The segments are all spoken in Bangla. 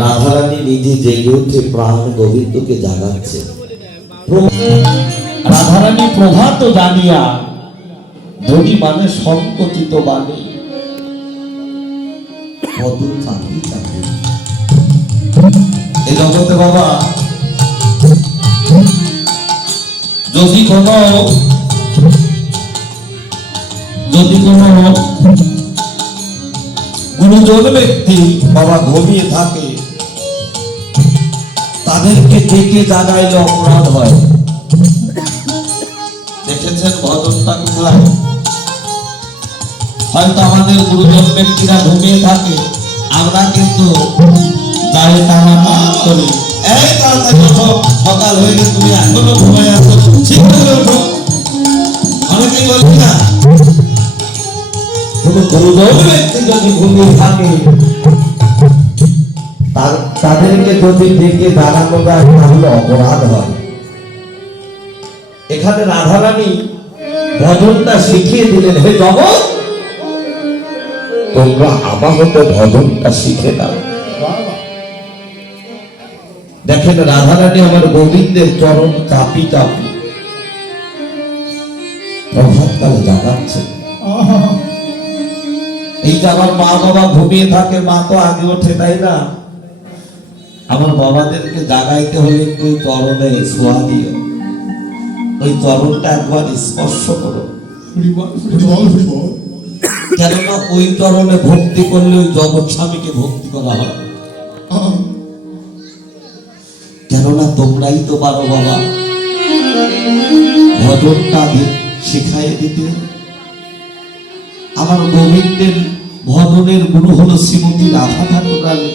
রাধারানী নিজে জেগে উঠে প্রাণ গোবিন্দকে জাগাচ্ছে। রাধারানী প্রভাত জানিয়া ধনী মানে সংকোচিত বাণী এই জগতে বাবা যদি কোনো গুরুজন ব্যক্তি বাবা ঘুমিয়ে থাকে, তাদেরকে ডেকে জাগাইলে অপরাধ হয়। দেখেছেন ভজনটা কোথায়? হয়তো আমাদের গুরুজন ব্যক্তিরা ঘুমিয়ে থাকে, আমরা কিন্তু দাঁড়িয়ে টানা টানা করি, এই তাড়াতাড়ি সকাল হয়ে গেছে, তুমি এখনো ঘুমাই আছো, ঠিক করে ওঠো। অনেকেই বলছি না, গুরুজন ব্যক্তি যদি ঘুমিয়ে থাকে তাদেরকে যদি ডেকে জাগানো যায় তাহলে অপরাধ হয়। এখানে রাধারানী ভজনটা শিখিয়ে দিলেন, হে জগৎ তোমরা আমাকে ভজনটা শিখে দাও। দেখেন রাধারানী আমার গোবিন্দের চরণ চাপি চাপি প্রভাতকালে জাগাচ্ছে। এই যে আমার মা বাবা ঘুমিয়ে থাকে, মা তো আগে ওঠে, তাই না? আমার বাবাদেরকে জাগাইতে হলে একটু চরণে ছোঁয়া দিও, ওই চরণটা একবার স্পর্শ করো। কেননা ওই চরণে ভক্তি করলে ওই জগৎ স্বামীকে ভক্তি করা হয়। কেননা তোমরাই তো পারো বাবা ভজনটা শিখাই দিতে। আমার গোবিন্দের ভজনের গুরু হলো শ্রীমতী রাধা ঠাকুরানী,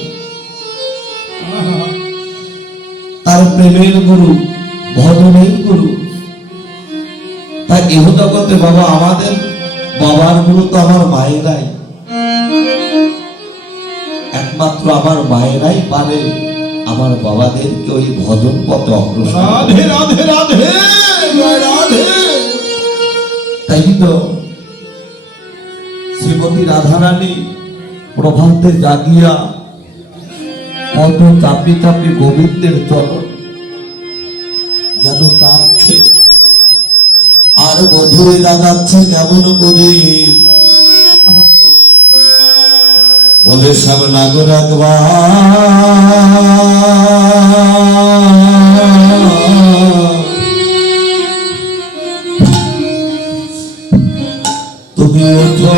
তার প্রেমের গুরু, ভজনের গুরু। তাই ইহ জগতে বাবা আমাদের বাবার গুরু তো আমার মায়েরাই, একমাত্র আমার মায়েরাই পারে আমার বাবাদেরকে ওই ভজন পথে অগ্রসর। রাধে রাধে রাধে রাধে। তাই তো শ্রীমতী রাধারানী প্রভাতে জাগিয়া কত চাপি চাপি গোবিন্দের চরণ যেন চাপছে, আর বধুরে জাগাচ্ছে কেমন করে বলে সব নাগর তুমি ওঠো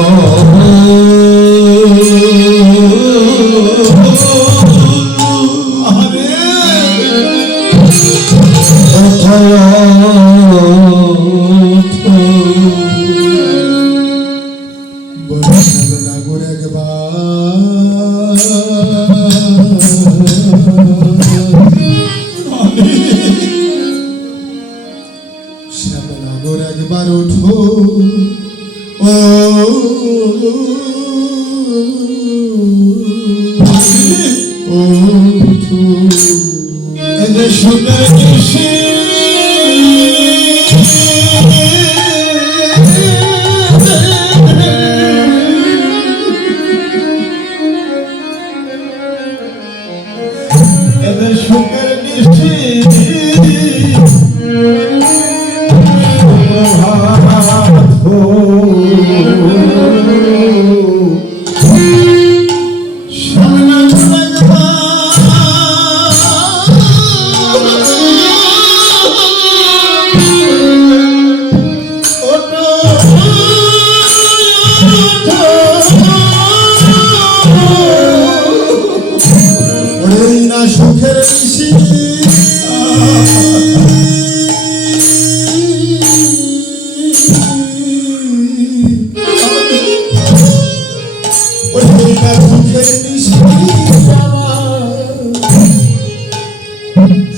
একবার ওঠো সুখের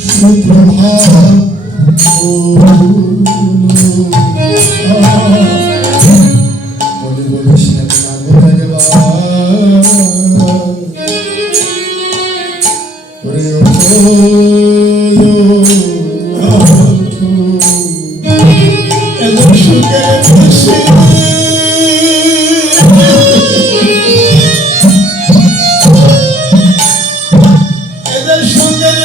সুপ্রভাত বলে বলে শ্যামলা গোরা ওরে ওঠো এত সুখের খুশি এদের সুখের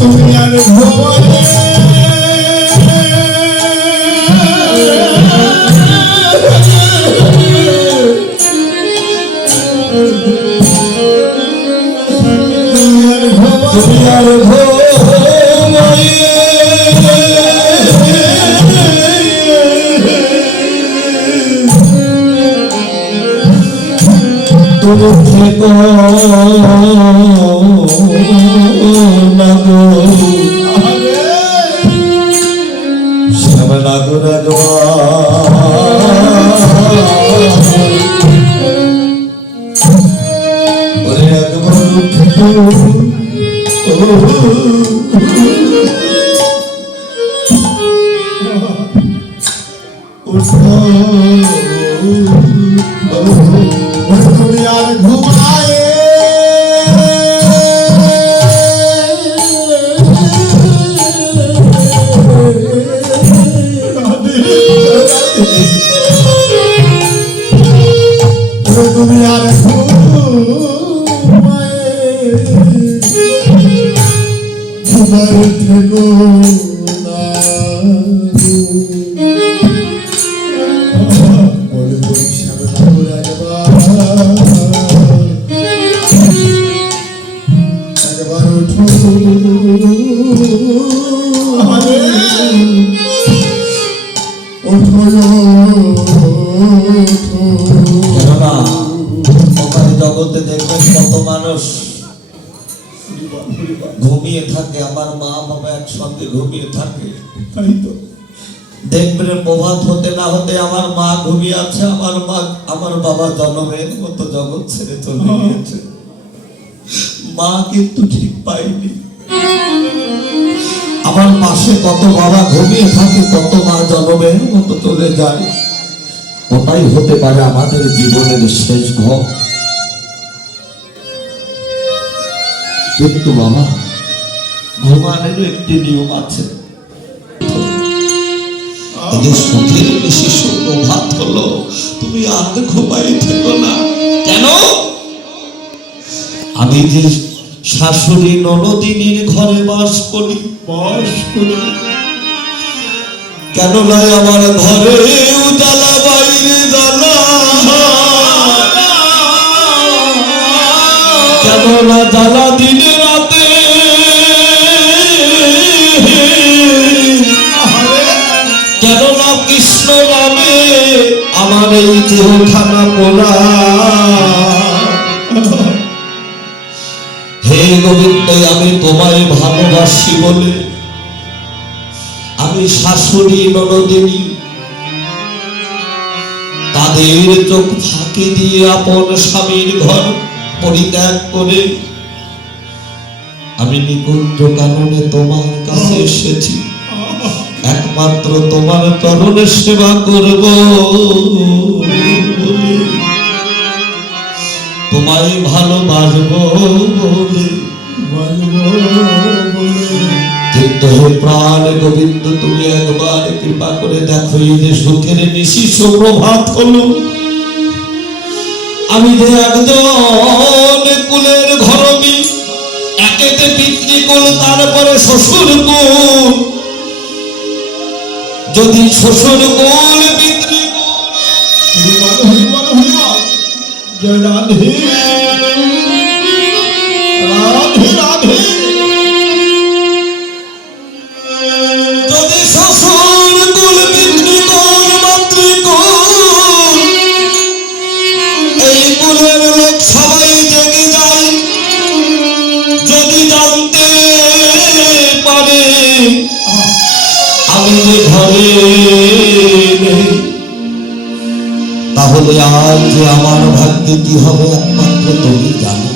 তুমি আর ভবনে তুমি আর তুমি থেকো না গো শ্যামলা গোরা ওরে একবার উঠো তুমি আর ঘুমায় তুমি আর ঘুমায় থেকো না বলে বলি শ্যামলা গোরা একবার ওঠো কেননা ওখানে জগতে দেখবেন কত মানুষ ঘুমিয়ে থাকে, আমার মা বাবা একসঙ্গে ঘুমিয়ে থাকে। তাই তো দেখবেন প্রভাত হতে না হতে আমার মা ঘুমিয়ে আছে, আমার বাবা জন্মের মতো জগৎ ছেড়ে চলে গিয়েছে। মা কিন্তু ঠিক পাইনি। আমার পাশে কত বাবা ঘুমিয়ে থাকে, কত মা জন্মের মতো চলে যায়। ওটাই হতে পারে আমাদের জীবনের শেষ ঘর। কিন্তু বাবা, ঘুমানোর একটি নিয়ম আছে। সুখের বেশি প্রভাত হলো, তুমি আর ঘুমাই থেকো না। কেন? আমি যে শাশুড়ি ননদিনীর ঘরে বাস করি, কেন নয় আমার ঘরে উজালা বাইরে জ্বালা, কেন না জ্বালা দিনে রাতে, কেন না কৃষ্ণ নামে আমার এই দেহখানা পোড়া। হে গোবিন্দ, আমি তোমায় ভালোবাসি বলে আমি শাশুড়ি ননদিনী তাদের চোখ ফাঁকি দিয়ে আপন স্বামীর ঘর পরিত্যাগ করে আমি নিকুঞ্জ কাননে তোমার কাছে এসেছি, একমাত্র তোমার চরণে সেবা করব বলে, তোমায় ভালোবাসবো বলে। কিন্তু হে প্রাণ গোবিন্দ, তুমি একবার কৃপা করে দেখো, এই যে সুখের নিশি সুপ্রভাত হলো, আমি যে একজন কুলের ঘরমি, একেতে পিতৃকুল, তারপরে শ্বশুর কুল, যদি শ্বশুর কুল পিতৃকুল হরিবল হরিবল হরিবল জয় রাধে রাধে রাধে যদি শ্বশুর কুল পিতৃকুল মাতৃকুল এই কুলের লোক সবাই জেগে যায়, যদি জানতে পারে আমি যে ঘরে নেই, তাহলে আজ যে আমার ভাগ্যে কি হবে একমাত্র তুমি জানো।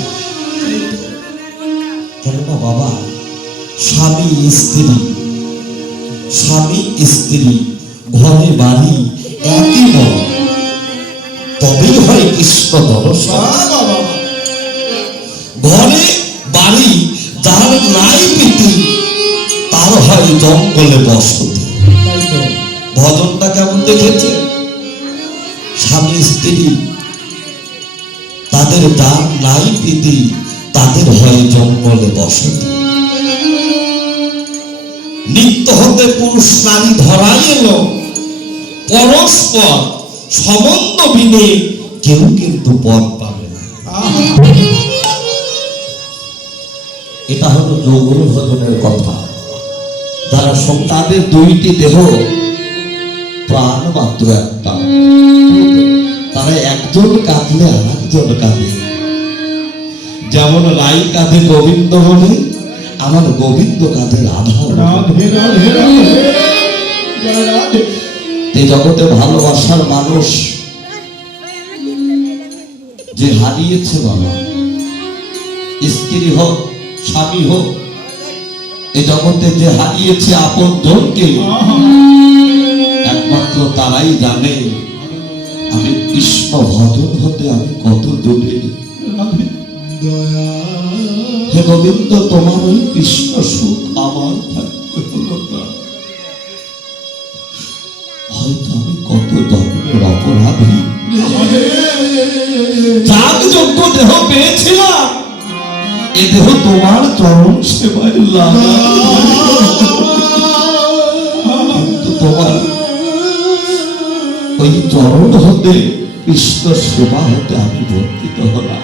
কেননা বাবা, স্বামী স্ত্রী ঘরে বাড়ি একই মন, তবেই হয় কৃষ্ণ দর্শন। ঘরে বাড়ি যার নাই প্রীতি, তার হয় জঙ্গলে বসতি। ভজনটা কেমন দেখেছে? স্বামী স্ত্রী তাদের যার নাই প্রীতি, তাদের হয় জঙ্গলে বসতি। নিত্য হতে পুরুষ নারী ধরাই এলো, পরস্পর সম্বন্ধ বিনে কেউ কিন্তু পদ পাবে না। এটা হলো যোগগুরু ভজনের কথা। যারা তাদের দুইটি দেহ, প্রাণ মাত্র একটা, তারা একজন কাঁদলে আর একজন কাঁদে। যেমন রাই কাঁধে গোবিন্দ বলে, আমার গোবিন্দ কাঁধে রাধা। রাধে রাধে রাধে জয় রাধে এই জগতে ভালোবাসার মানুষ যে হারিয়েছে বাবা, স্ত্রী হোক স্বামী হোক, এই জগতে যে হারিয়েছে আপন জনকে, একমাত্র তারাই জানে আমি কৃষ্ণ ভজন হতে আমি কত দূরে। দয়া হে গোবিন্দ, তোমার ওই কৃষ্ণ সুখ আমার ভাগ্যে হলো না। হয়তো আমি কত জন্মের অপরাধী, যাগযজ্ঞ দেহ পেয়েছিলাম, এ দেহ তোমার চরণ সেবায় লাগা, কিন্তু তোমার ওই চরণ হতে কৃষ্ণ সেবা হতে আমি বঞ্চিত হলাম।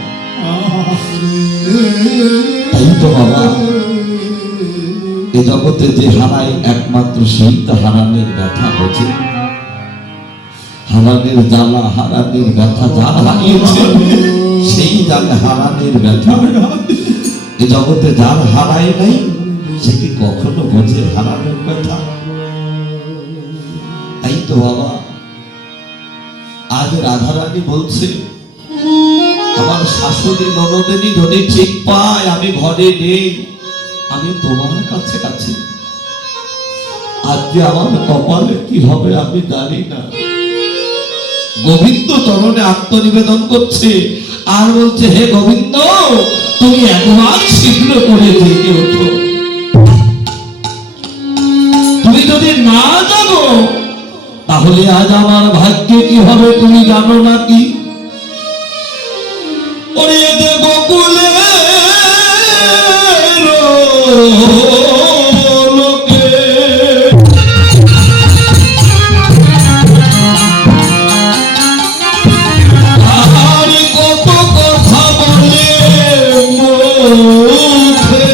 তাই তো বাবা, এ জগতে যে হারায় একমাত্র সেই তো হারানের ব্যথা বোঝে। হারানের জ্বালা, হারানের ব্যথা যার হারিয়েছে সেই জানে হারানের ব্যথা। এ জগতে যার হারায় নাই সে কি কখনো বোঝে হারানের ব্যথা? তাই তো বাবা, আজ রাধারানী বলছে, আমার শাশুড়ি ননদিনী যদি ঠিক পায় আমি ঘরে নেই, আমি তোমার কাছে কাছে। আজ যে আমার কপালে কি হবে আমি জানি না। গোবিন্দ চরণে আত্মনিবেদন করছে আর বলছে, হে গোবিন্দ, তুমি একবার শীঘ্র করে জেগে ওঠো। তুমি যদি না জানো তাহলে আজ আমার ভাগ্যে কি হবে তুমি জানো নাকি? ওরে যে গোকুলে লোকে আর কত কথা বলে মুখে,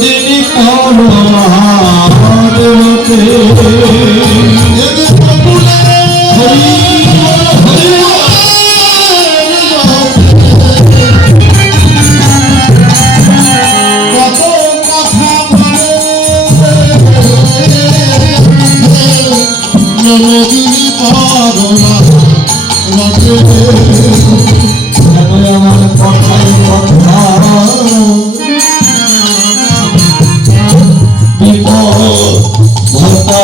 দিনী পরমার লোকে আমার কথায় কথা বিপদ ভটা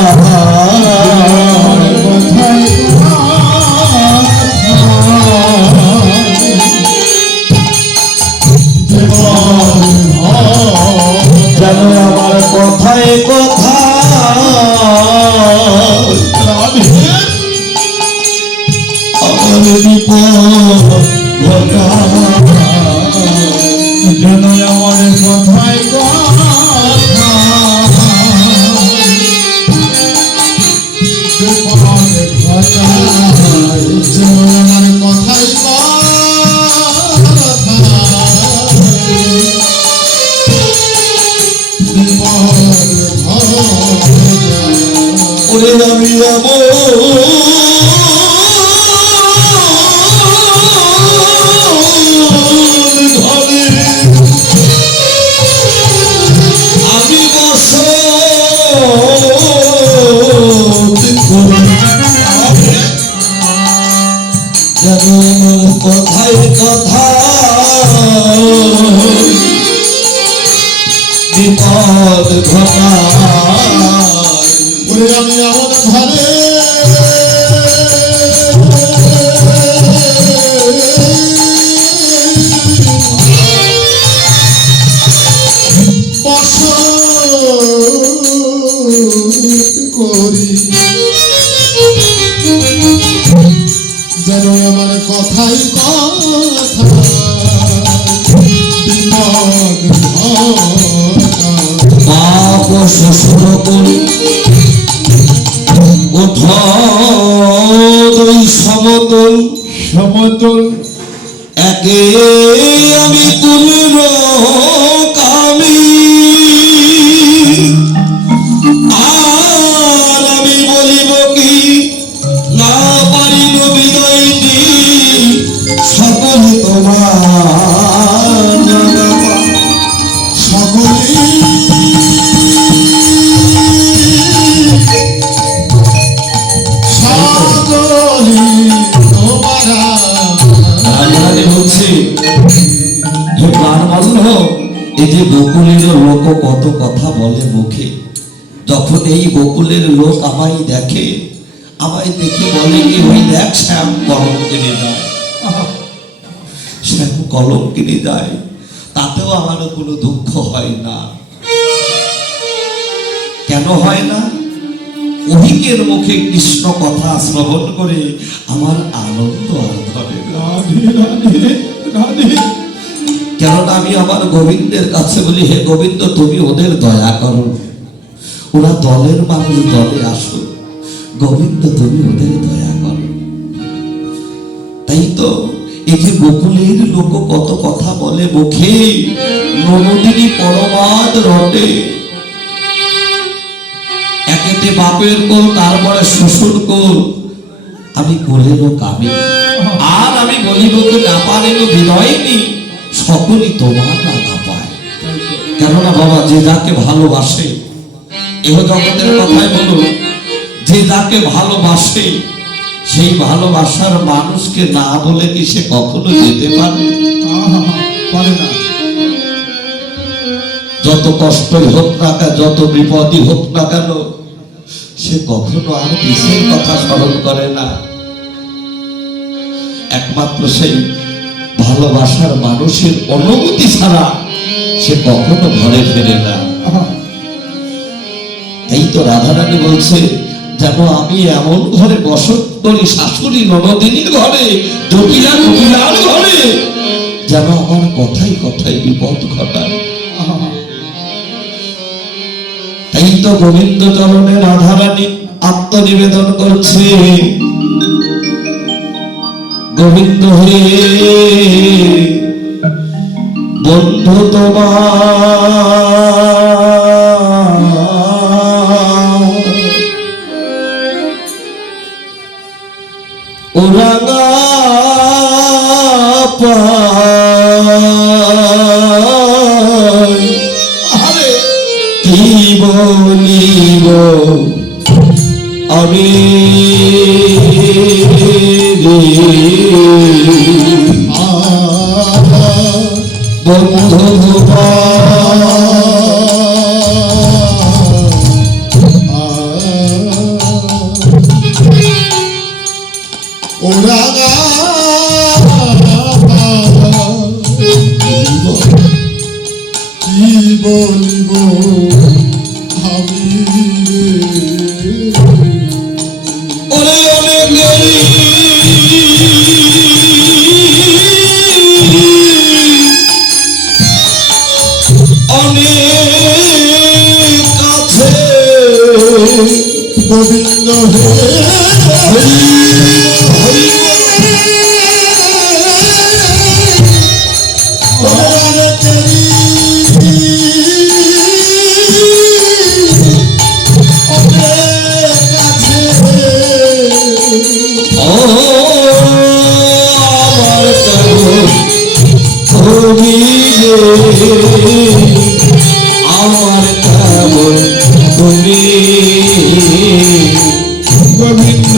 ওরে আমি ঘরে আমি যেন কথায় কথা বিপদ ঘটায় ওরে আমি আমার ঘরে করি যেন আমার কথাই কথা বিপদ ঘটায়। বাপ শ্বশুর করি ওই সমতল সমতল একে আমি তুলিল কামি আর আমি বলিব কি না পারিব বিদায় দি সকলে তোমার জানাবা সকলে রাজধানী বলছে হে প্রাণবল্লভ এই যে বকুলের লোক কত কথা বলে মুখে যখন এই বকুলের লোক আমায় দেখে বলে কি ওই দেখ শ্যাম কলম কিনে যায় শ্যাম কলম কিনে যায় তাতেও আমার কোনো দুঃখ হয় না কেন হয় না অধিকের মুখে কৃষ্ণ কথা শ্রবণ করে আমার আনন্দ আর ধরে না। কেননা আমি আমার গোবিন্দের কাছে বলি হে গোবিন্দ তুমি ওদের দয়া করো ওরা দলের মানুষ দলে আসো গোবিন্দ তুমি ওদের দয়া করো তাই তো এই যে গোকুলের লোক কত কথা বলে মুখে ননদিনী পরমাদ রটে একেতে বাপের কোল তারপরে শ্বশুর কোল আমি কোলের কামি আর আমি বলিব কি না পারেন বিনয়নি সকলই তোমার না পায় কেননা বাবা যে যাকে ভালোবাসে এহ জগতের কথাই বলুন যে যাকে ভালোবাসে সেই ভালোবাসার মানুষকে না বলে কি সে কখনো যেতে পারে পারে না যত কষ্টই হোক না কেন যত বিপদই হোক না কেন সে কখনো আর পিছের কথা স্মরণ করে না একমাত্র সেই ভালোবাসার মানুষের অনুমতি ছাড়া সে কখনো ঘরে ফেরে না এই তো রাধারানী বলছে যেন আমি এমন ঘরে বসত করি শাশুড়ি ননদিনীর ঘরে জটিলার ঘরে যেন আমার কথাই কথাই বিপদ ঘটায় এই তো গোবিন্দ চরণে রাধারানী আত্মনিবেদন করছে গোবিন্দ হে বন্ধু তোমার ওরাঙা পায় কি বলিব আমি বন্ধু ওরা কি বলিব আমি ওরে অনেকেরই অনেক কাছে গোবিন্দ হে আমার কেবল তুমি গোবিন্দ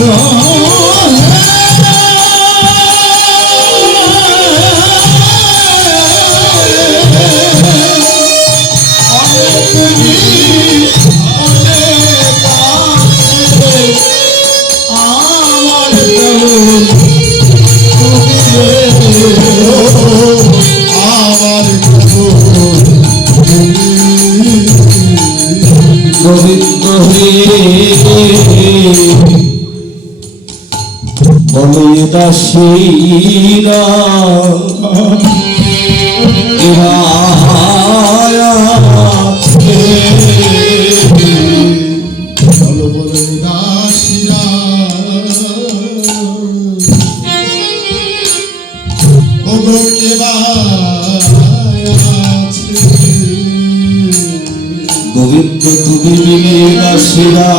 গোবিন্দ বলে দাসীরা বলো বলো দাসীরা ওগো কেবা গোবিন্দ তুমি বিনে দাসীরা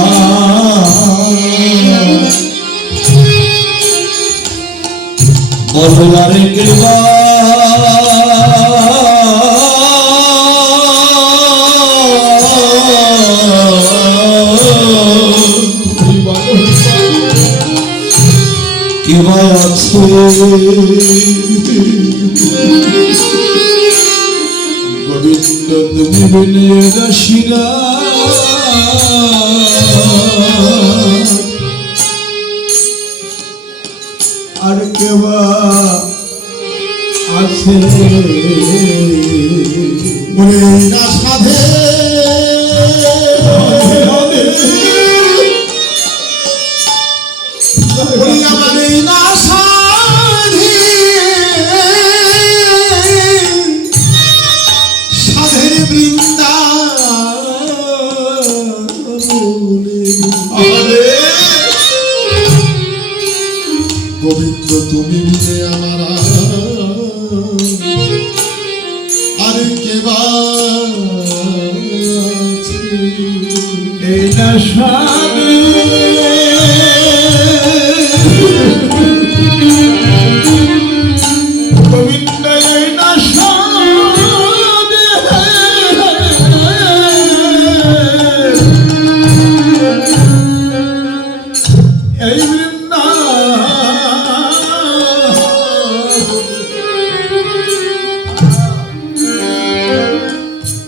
বলো আরে কেবা কেবা আছে গোবিন্দ তুমি বিনে দাসীরা আর কেবা আছে মনে না সাধে আমার এই না সাধে সাধের বৃন্দা গোবিন্দ তুমি বিনে আমার আর কেবা এই না সাধে গোবিন্দ এই না সাধে এই বৃন্দা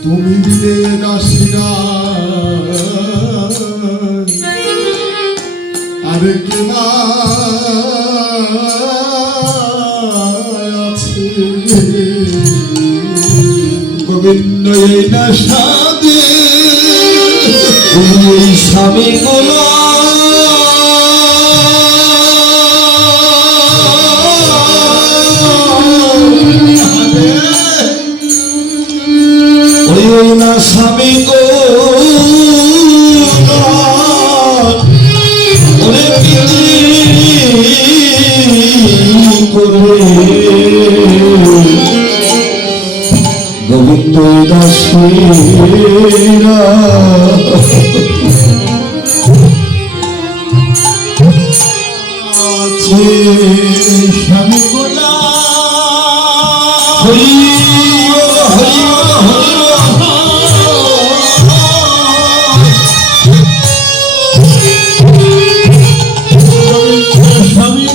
তুমি দিলে দাসীরা আরে কেবা আছে গোবিন্দ এই না সাধে তুমি স্বামী গুলো ওই না স্বামী গো ওরে গোবিন্দ দাসীরা আছে স্বামী গোলা হরি হরি স্বামী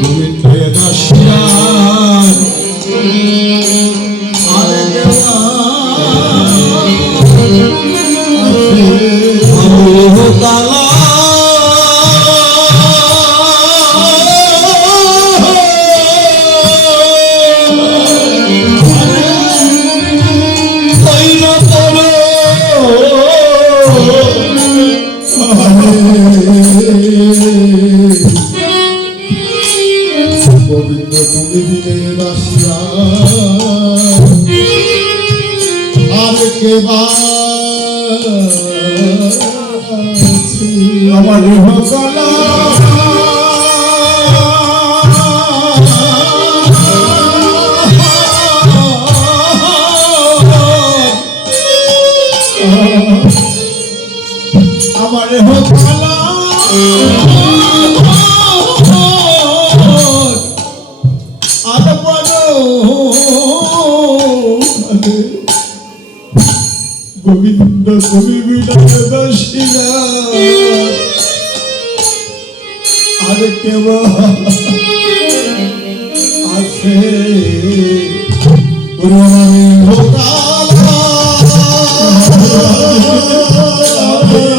গোবিন্দ দাসিয়া আরে দেওয়া কালা গোবিন্দ তুমি দিলে দাসিয়া আর কেবা আমার হকলা তুমি বিদায় দাসিরা আর কেবা আছে পুরানি ভোকালা পুরানি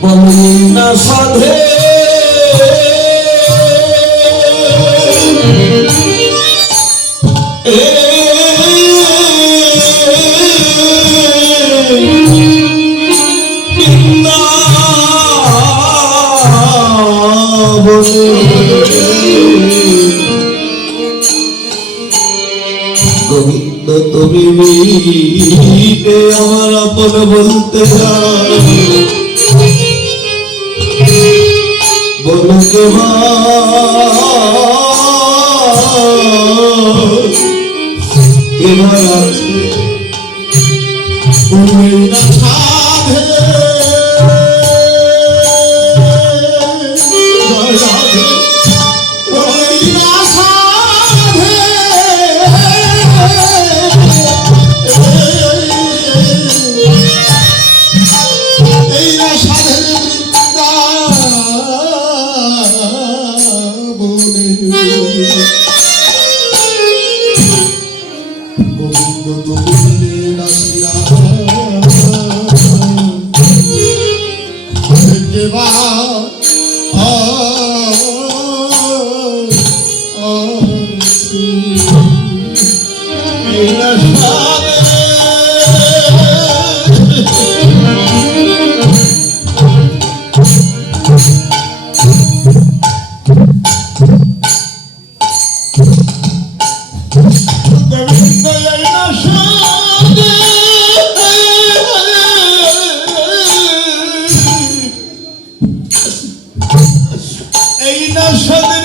বলিনা সাধে গোবিন্দ তুমি আমার আপন বলতে বলো কে এবার আছে তুমি না সাধে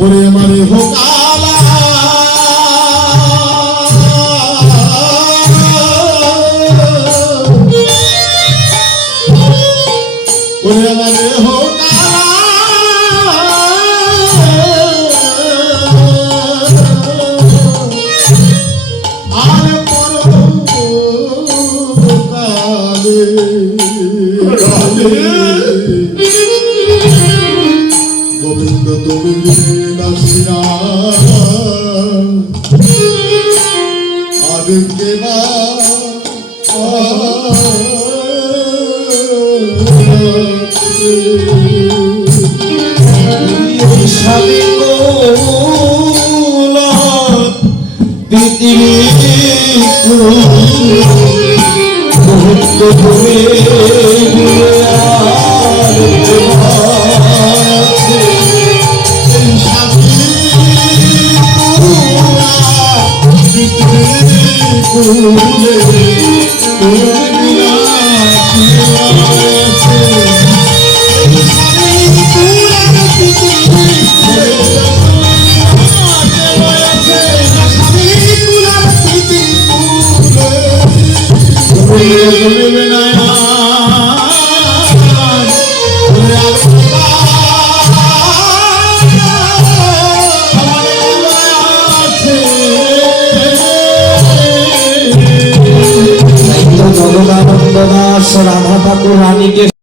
ওরে মারে হোকালা ওরে মারে হোকালা আর পরকালে গোবিন্দ তুমি দাসিরা আদিকে বা জগদানন্দ দাস রাধা ঠাকুর রানীকে